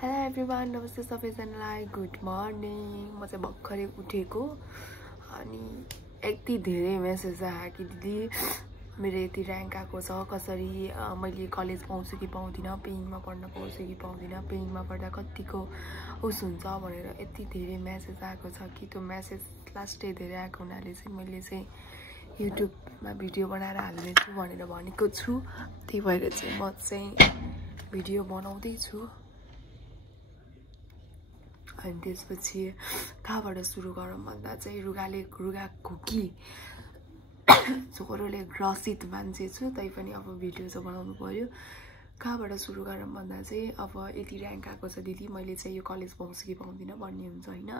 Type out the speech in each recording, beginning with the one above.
Hello everyone, नमस्ते सबैजनालाई, good morning. म चाहिँ भर्खरै उठेको अनि यति धेरै मेसेज आयो कि दिदी मेरो यति र्याङ्क आएको छ, कसरी मैले कलेज पाउँछु कि पाउँदिनँ, पेइङमा पढ्न पाउँछु कि पाउँदिनँ, पेइङमा पढ्दा कतिको उस हुन्छ भनेर यति धेरै मेसेज आएको छ कि त्यो मेसेज लास्टै धेरै आएको हुनाले चाहिँ मैले चाहिँ युट्युबमा भिडियो बनाएर हाल्नेछु भनेर भनेको छु। त्यही भएर चाहिँ म चाहिँ भिडियो बनाउँदैछु। अनि त्यसपछि कहाँबाट सुरु गरौँ भन्दा चाहिँ रुगा खोकी ज्वरोले ग्रसित मान्छे छु, तै पनि अब भिडियो चाहिँ बनाउनु पर्यो। कहाँबाट सुरु गरौँ भन्दा चाहिँ अब यति र्याङ्क आएको छ दिदी, मैले चाहिँ यो कलेज पाउँछु कि पाउँदिनँ भन्ने हुन्छ होइन।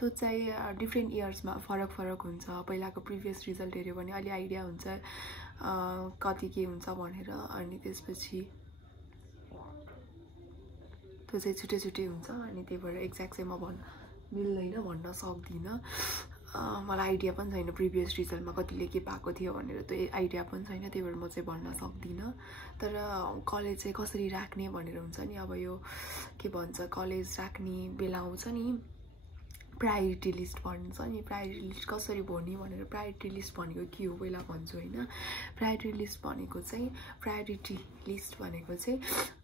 त्यो चाहिँ डिफ्रेन्ट इयर्समा फरक हुन्छ। पहिलाको प्रिभियस रिजल्ट हेऱ्यो भने अलि आइडिया हुन्छ कति के हुन्छ भनेर। अनि त्यसपछि त्यो चाहिँ छुट्टै हुन्छ अनि त्यही भएर एक्ज्याक्ट चाहिँ म भन्न सक्दिनँ। मलाई आइडिया पनि छैन प्रिभियस रिजल्टमा कतिले के पाएको थियो भनेर, त्यो आइडिया पनि छैन, त्यही भएर म चाहिँ भन्न सक्दिनँ। तर कलेज चाहिँ कसरी राख्ने भनेर हुन्छ नि, अब यो के भन्छ कलेज राख्ने बेला आउँछ नि, प्रायोरिटी लिस्ट भन्छ नि। प्रायोरिटी लिस्ट कसरी भर्ने भनेर, प्रायोरिटी लिस्ट भनेको के हो पहिला भन्छु होइन। प्रायोरिटी लिस्ट भनेको चाहिँ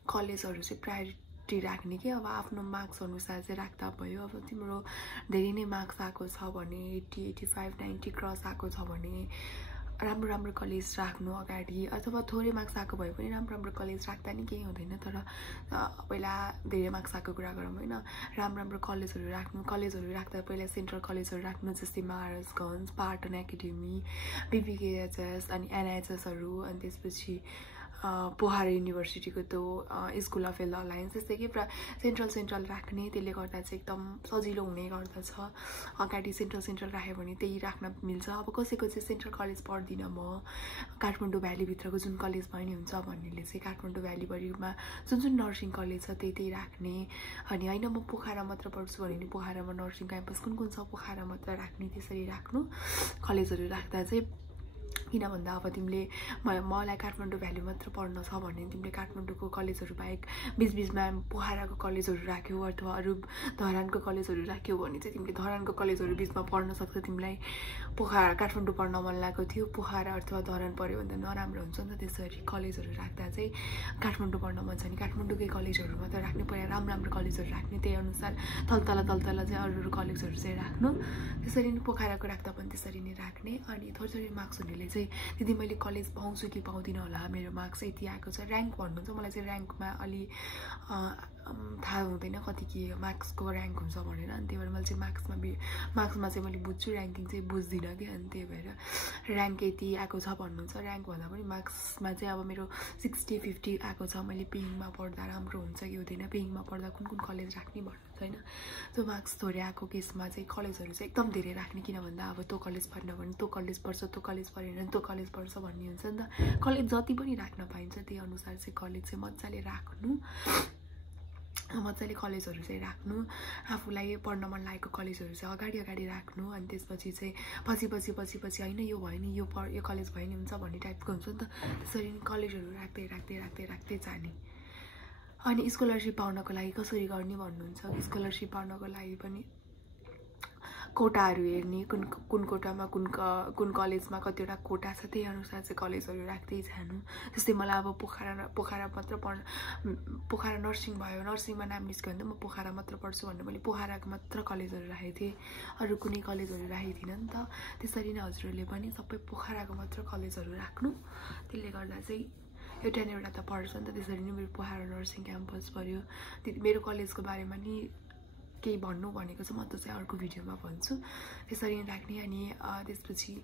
कलेजहरू चाहिँ प्रायोरिटी राख्ने के। अब आफ्नो मार्क्स अनुसार चाहिँ राख्दा भयो। अब तिम्रो धेरै नै मार्क्स आएको छ भने 80, 85, 90 क्रस आएको छ भने राम्रो कलेज राख्नु अगाडि, अथवा थोरै मार्क्स आएको भए पनि राम्रो कलेज राख्दा नि केही हुँदैन। तर पहिला धेरै मार्क्स आएको कुरा गरौँ होइन। राम्रो कलेजहरू राख्नु, कलेजहरू राख्दा पहिला सेन्ट्रल कलेजहरू राख्नु, जस्तै महाराजगञ्ज, पाटन एकाडेमी, बिबिकेएचएस अनि एनएचएसहरू, अनि त्यसपछि पोखरा युनिभर्सिटीको त्यो स्कुल अफ हेल्थ अलायन्स, त्यस्तै कि सेन्ट्रल राख्ने। त्यसले गर्दा चाहिँ एकदम सजिलो हुने गर्दछ। अगाडि सेन्ट्रल राख्यो भने त्यही राख्न मिल्छ। अब कसैको चाहिँ सेन्ट्रल कलेज पढ्दिनँ म, काठमाडौँ भ्यालीभित्रको जुन कलेज भयो नि हुन्छ भन्नेले चाहिँ काठमाडौँ भ्यालीभरिमा जुन नर्सिङ कलेज छ त्यही राख्ने। अनि होइन म पोखरा मात्र पढ्छु भने नि पोखरामा नर्सिङ क्याम्पस कुन छ पोखरा मात्र राख्ने, त्यसरी राख्नु कलेजहरू राख्दा चाहिँ। किन भन्दा अब तिमीले मलाई काठमाडौँ भ्याली मात्र पढ्न छ भने तिमीले काठमाडौँको कलेजहरू बाहेक बिचमा पोखराको कलेजहरू राख्यौ अथवा अरू धरानको कलेजहरू राख्यौ भने चाहिँ तिमीले धरानको कलेजहरू बिचमा पढ्न सक्छ। तिमीलाई काठमाडौँ पढ्न मन लागेको थियो, पोखरा अथवा धरान पढ्यो भने त नराम्रो हुन्छ नि त। त्यसरी कलेजहरू राख्दा चाहिँ काठमाडौँ पढ्न मन छ भने काठमाडौँकै कलेजहरू मात्र राख्ने, पहिला राम्रो कलेजहरू राख्ने, त्यही अनुसार तल चाहिँ अरू कलेजहरू चाहिँ राख्नु। त्यसरी नै पोखराको राख्दा पनि त्यसरी नै राख्ने। अनि थोरै मार्क्स हुनेले चाहिँ दिदी मैले कलेज पाउँछु कि पाउँदिनँ होला, मेरो मार्क्स यति आएको छ, र्याङ्क भन्नुहुन्छ। मलाई चाहिँ र्याङ्कमा अलि थाहा हुँदैन कति के मार्क्सको र्याङ्क हुन्छ भनेर। अनि त्यही भएर मैले चाहिँ मार्क्समा चाहिँ मैले बुझ्छु, र्याङ्किङ चाहिँ बुझ्दिनँ कि। अनि त्यही भएर र्याङ्क यति आएको छ भन्नुहुन्छ, र्याङ्क भन्दा पनि मार्क्समा चाहिँ अब मेरो 60, 50 आएको छ, मैले पेइङमा पढ्दा राम्रो हुन्छ कि हुँदैन, पेइङमा पढ्दा कुन कलेज राख्ने भन्नु छैन। त्यो मार्क्स थोरै आएको केसमा चाहिँ कलेजहरू चाहिँ एकदम धेरै राख्ने। किन भन्दा अब त्यो कलेज पढ्न भने त्यो कलेज पढ्छ, त्यो कलेज पढेन भने त्यो कलेज पढ्छ भन्ने हुन्छ नि त। कलेज जति पनि राख्न पाइन्छ त्यही अनुसार चाहिँ कलेज चाहिँ मजाले राख्नु, मजाले कलेजहरू चाहिँ राख्नु। आफूलाई पढ्न मन लागेको कलेजहरू चाहिँ अगाडि राख्नु। अनि त्यसपछि चाहिँ पछि होइन यो भयो नि यो कलेज भयो नि हुन्छ भन्ने टाइपको हुन्छ नि त। त्यसरी नै कलेजहरू राख्दै जाने। अनि स्कलरसिप पाउनको लागि कसरी गर्ने भन्नुहुन्छ। स्कलरसिप पाउनको लागि पनि कोटाहरू हेर्ने, कुन कोटामा कुन कलेजमा कतिवटा कोटा छ, त्यही अनुसार चाहिँ कलेजहरू राख्दै जानु। जस्तै मलाई अब पोखरा मात्र पोखरा नर्सिङ भयो, नर्सिङमा नाम निस्क्यो भने त म पोखरा मात्र पढ्छु भनेर मैले पोखराको मात्र कलेजहरू राखेको थिएँ, अरू कुनै कलेजहरू राखेको थिइनँ नि त। त्यसरी नै हजुरहरूले पनि सबै पोखराको मात्र कलेजहरू राख्नु। त्यसले गर्दा चाहिँ एउटा त पढ्छ नि त। त्यसरी नै मेरो पोखरा नर्सिङ क्याम्पस पऱ्यो। मेरो कलेजको बारेमा नि केही भन्नु भनेको छ, म त चाहिँ अर्को भिडियोमा भन्छु। त्यसरी नै राख्ने। अनि त्यसपछि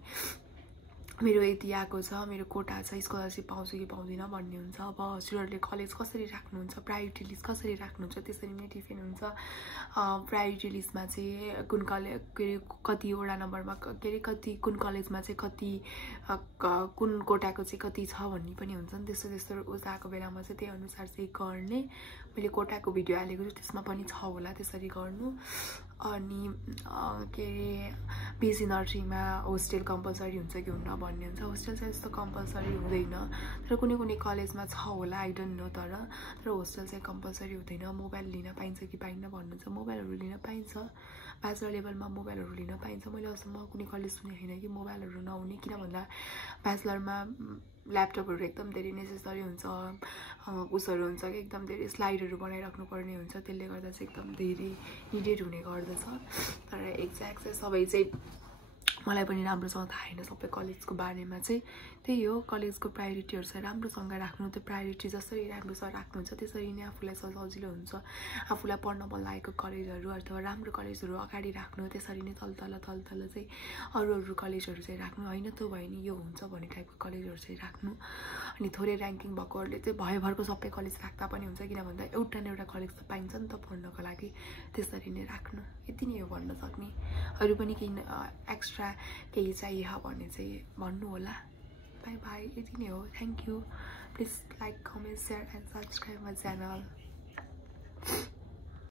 मेरो यति आएको छ, मेरो कोटा छ, स्कलरसिप पाउँछु कि पाउँदिनँ भन्ने हुन्छ। अब हजुरहरूले कलेज कसरी राख्नुहुन्छ, प्रायोरिटी लिस्ट कसरी राख्नुहुन्छ, त्यसरी नै डिफेन्ड हुन्छ। प्रायोरिटी लिस्टमा चाहिँ कुन कलेज कतिवटा नम्बरमा कुन कलेजमा चाहिँ कति कुन कोटाको चाहिँ कति छ भन्ने पनि हुन्छ नि। त्यस्तो उस आएको बेलामा चाहिँ त्यही अनुसार चाहिँ गर्ने। मैले कोटाको भिडियो हालेको छु त्यसमा पनि छ होला त्यसरी गर्नु। अनि के अरे पिजी नर्सिङमा होस्टेल कम्पलसरी हुन्छ कि हुन्न भन्ने हुन्छ। होस्टेल चाहिँ यस्तो कम्पलसरी हुँदैन, तर कुनै कुनै कलेजमा छ होला, आई डोन्ट नो। तर होस्टेल चाहिँ कम्पलसरी हुँदैन। मोबाइल लिन पाइन्छ कि पाइन्न भन्नुहुन्छ। मोबाइलहरू लिन पाइन्छ, ब्याचलर लेभलमा मोबाइलहरू लिन पाइन्छ। मैले अहिलेसम्म कुनै कलेज सुनेको छैन कि मोबाइलहरू नहुने, किन भन्दा ब्याचलरमा ल्यापटपहरू एकदम धेरै नेसेसरी हुन्छ, उसहरू हुन्छ कि एकदम धेरै स्लाइडहरू बनाइराख्नु पर्ने हुन्छ, त्यसले गर्दा चाहिँ एकदम धेरै निडेड हुने गर्दछ। तर एक्ज्याक्ट चाहिँ सबै चाहिँ मलाई पनि राम्रोसँग थाहा छैन सबै कलेजको बारेमा चाहिँ। त्यही हो, कलेजको प्रायोरिटीहरू चाहिँ राम्रोसँग राख्नु। त्यो प्रायोरिटी जसरी राम्रोसँग राख्नुहुन्छ त्यसरी नै आफूलाई सजिलो हुन्छ। आफूलाई पढ्न मन लागेको कलेजहरू अथवा राम्रो कलेजहरू अगाडि राख्नु, त्यसरी नै तल चाहिँ अरू कलेजहरू चाहिँ राख्नु। होइन त्यो भयो नि यो हुन्छ भन्ने टाइपको कलेजहरू चाहिँ राख्नु। अनि थोरै ऱ्याङ्किङ भएकोहरूले चाहिँ भयभरको सबै कलेज राख्दा पनि हुन्छ, किन भन्दा एउटा न एउटा कलेज त पाइन्छ नि त पढ्नको लागि, त्यसरी नै राख्नु। यति नै हो भन्न सक्ने। अरू पनि केही एक्स्ट्रा केही चाहियो भने चाहिँ भन्नु होला। बाई बाई, यति नै हो। Thank you. Please like, comment, share and subscribe my channel.